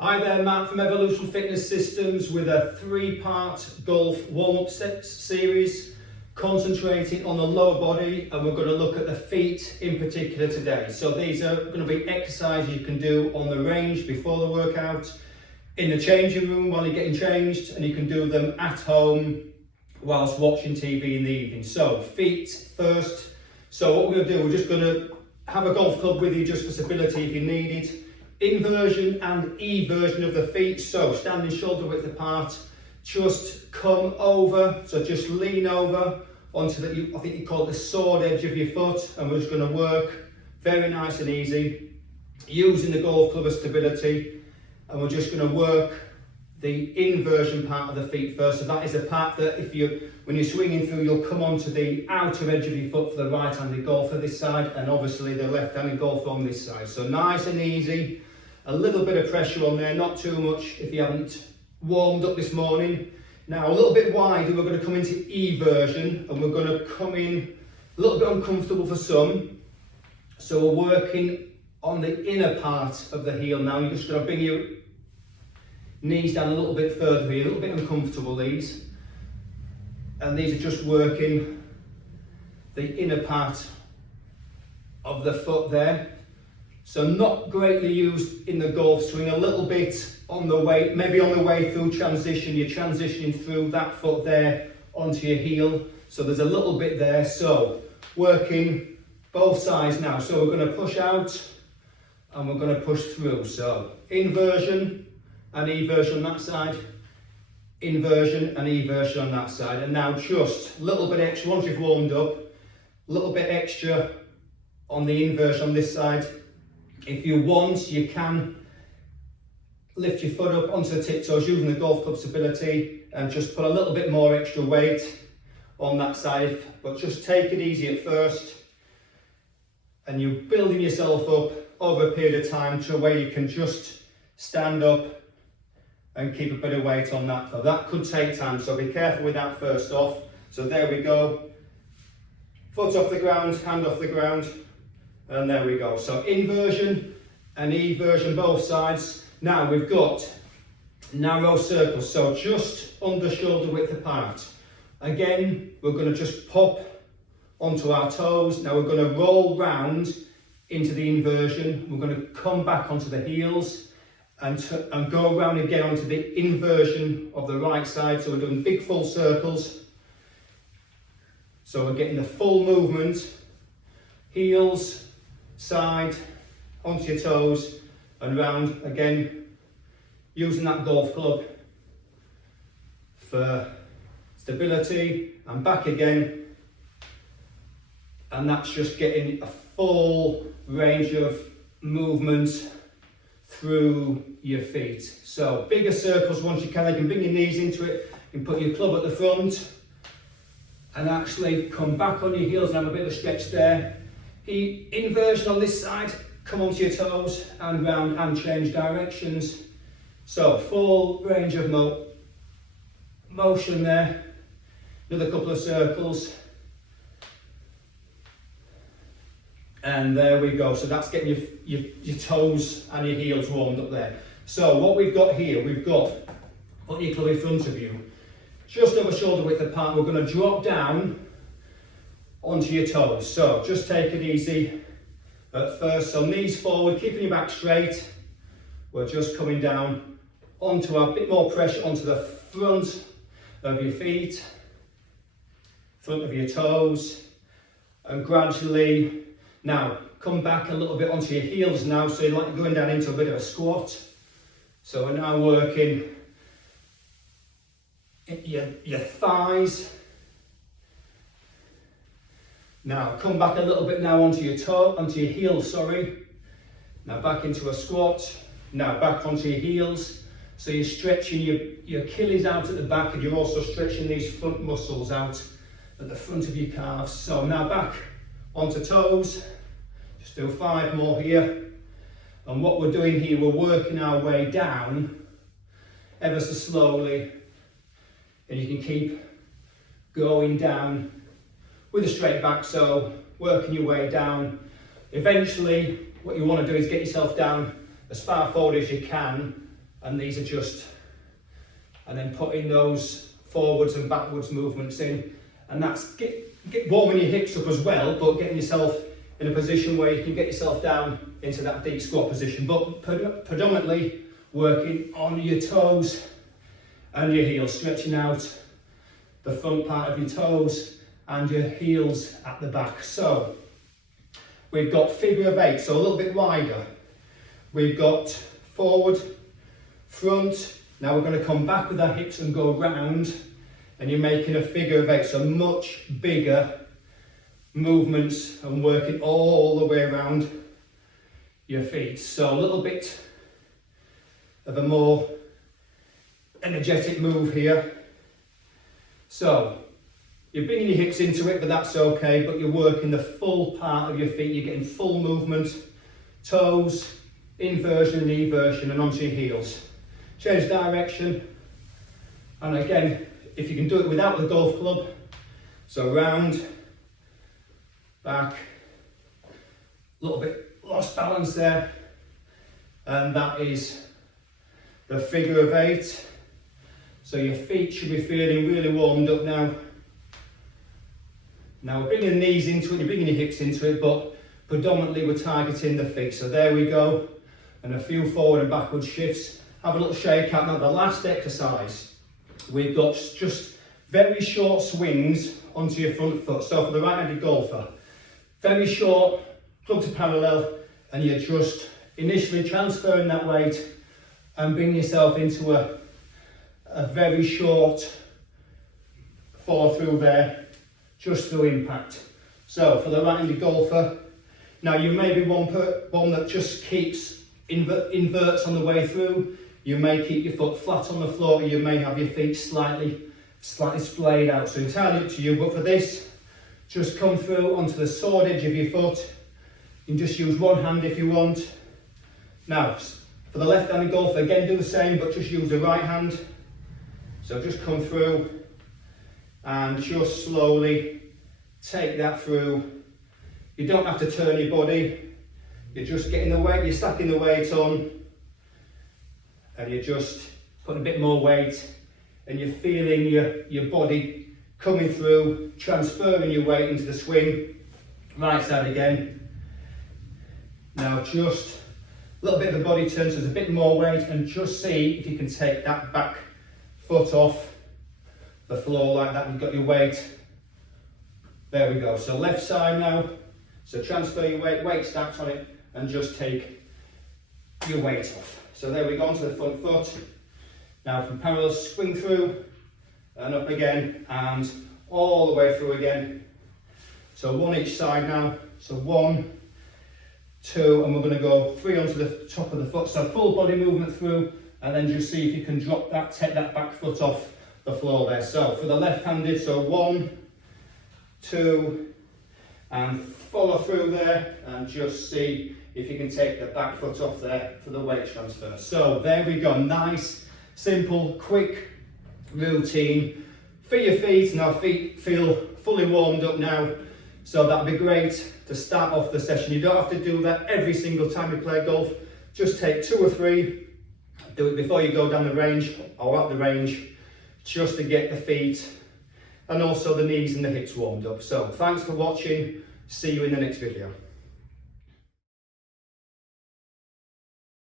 Hi there, Matt from Evolution Fitness Systems with a three-part golf warm-up series concentrating on the lower body, and we're going to look at the feet in particular today. So these are going to be exercises you can do on the range before the workout, in the changing room while you're getting changed, and you can do them at home whilst watching TV in the evening. So feet first. So what we're going to do, we're just going to have a golf club with you just for stability if you need it. Inversion and eversion of the feet, so standing shoulder width apart, just come over, so just lean over onto the, I think you call it the sword edge of your foot, and we're just going to work very nice and easy, using the golf club as stability, and we're just going to work the inversion part of the feet first. So that is a part that when you're swinging through, you'll come onto the outer edge of your foot for the right-handed golfer this side, and obviously the left-handed golfer on this side. So nice and easy. A little bit of pressure on there, not too much if you haven't warmed up this morning. Now a little bit wider, we're going to come into eversion, and we're going to come in a little bit uncomfortable for some. So we're working on the inner part of the heel now. You're just going to bring your knees down a little bit further here, a little bit uncomfortable these. And these are just working the inner part of the foot there. So not greatly used in the golf swing, a little bit on the way, maybe on the way through transition, you're transitioning through that foot there onto your heel. So there's a little bit there, so working both sides now. So we're going to push out and we're going to push through. So inversion and eversion on that side, inversion and eversion on that side. And now just a little bit extra, once you've warmed up, a little bit extra on the inversion on this side. If you want, you can lift your foot up onto the tiptoes using the golf club stability and just put a little bit more extra weight on that side, but just take it easy at first, and you're building yourself up over a period of time to where you can just stand up and keep a bit of weight on that. So that could take time, so be careful with that first off. So there we go, foot off the ground, hand off the ground. And there we go. So inversion and eversion both sides. Now we've got narrow circles, so just under shoulder width apart. Again, we're going to just pop onto our toes. Now we're going to roll round into the inversion. We're going to come back onto the heels and go around again onto the inversion of the right side. So we're doing big full circles. So we're getting the full movement, heels, side, onto your toes and round again, using that golf club for stability, and back again, and that's just getting a full range of movement through your feet. So bigger circles once you can bring your knees into it, you can put your club at the front and actually come back on your heels and have a bit of a stretch there. Inversion on this side, come onto your toes and round and change directions. So full range of motion there. Another couple of circles. And there we go. So that's getting your toes and your heels warmed up there. So what we've got here, we've got, put your club in front of you, just over shoulder width apart. We're going to drop down onto your toes. So just take it easy at first. So knees forward, keeping your back straight. We're just coming down onto a bit more pressure onto the front of your feet, front of your toes, and gradually now come back a little bit onto your heels now. So you're like going down into a bit of a squat. So we're now working your thighs. Now come back a little bit now onto your heels, sorry. Now back into a squat. Now back onto your heels. So you're stretching your Achilles out at the back, and you're also stretching these front muscles out at the front of your calves. So now back onto toes. Just do 5 more here. And what we're doing here, we're working our way down ever so slowly. And you can keep going down with a straight back, so working your way down. Eventually, what you want to do is get yourself down as far forward as you can and these are just, and then putting those forwards and backwards movements in, and that's get warming your hips up as well, but getting yourself in a position where you can get yourself down into that deep squat position, but predominantly working on your toes and your heels, stretching out the front part of your toes and your heels at the back. So we've got figure of 8, so a little bit wider. We've got forward, front. Now we're going to come back with our hips and go round, and you're making a figure of 8, so much bigger movements and working all the way around your feet. So a little bit of a more energetic move here. So you're bringing your hips into it, but that's okay, but you're working the full part of your feet. You're getting full movement, toes, inversion and eversion, and onto your heels. Change direction, and again, if you can do it without the golf club, so round, back, a little bit lost balance there, and that is the figure of 8. So your feet should be feeling really warmed up now. Now we're bringing the knees into it, you're bringing your hips into it, but predominantly we're targeting the feet. So there we go, and a few forward and backward shifts. Have a little shake out. Now the last exercise, we've got just very short swings onto your front foot. So for the right-handed golfer, very short, club to parallel, and you're just initially transferring that weight and bringing yourself into a very short follow through there, just through impact. So for the right-handed golfer, now you may be one that just keeps inverts on the way through. You may keep your foot flat on the floor, or you may have your feet slightly splayed out. So entirely up to you, but for this, just come through onto the sword edge of your foot. You can just use one hand if you want. Now, for the left-handed golfer, again do the same, but just use the right hand. So just come through and just slowly take that through. You don't have to turn your body. You're just getting the weight, you're stacking the weight on, and you're just putting a bit more weight, and you're feeling your body coming through, transferring your weight into the swing. Right side again. Now just a little bit of a body turn, so there's a bit more weight, and just see if you can take that back foot off the floor like that. You've got your weight. There we go. So left side now. So transfer your weight stacked on it, and just take your weight off. So there we go, onto the front foot. Now from parallel, swing through and up again, and all the way through again. So one each side now. So 1, 2, and we're going to go 3 onto the top of the foot. So full body movement through, and then just see if you can drop that, take that back foot off the floor there. So for the left-handed, so 1, 2, and follow through there, and just see if you can take the back foot off there for the weight transfer. So there we go, nice, simple, quick routine for your feet. Now feet feel fully warmed up now, so that'll be great to start off the session. You don't have to do that every single time you play golf. Just take 2 or 3, do it before you go down the range or at the range, just to get the feet and also the knees and the hips warmed up. So thanks for watching, see you in the next video.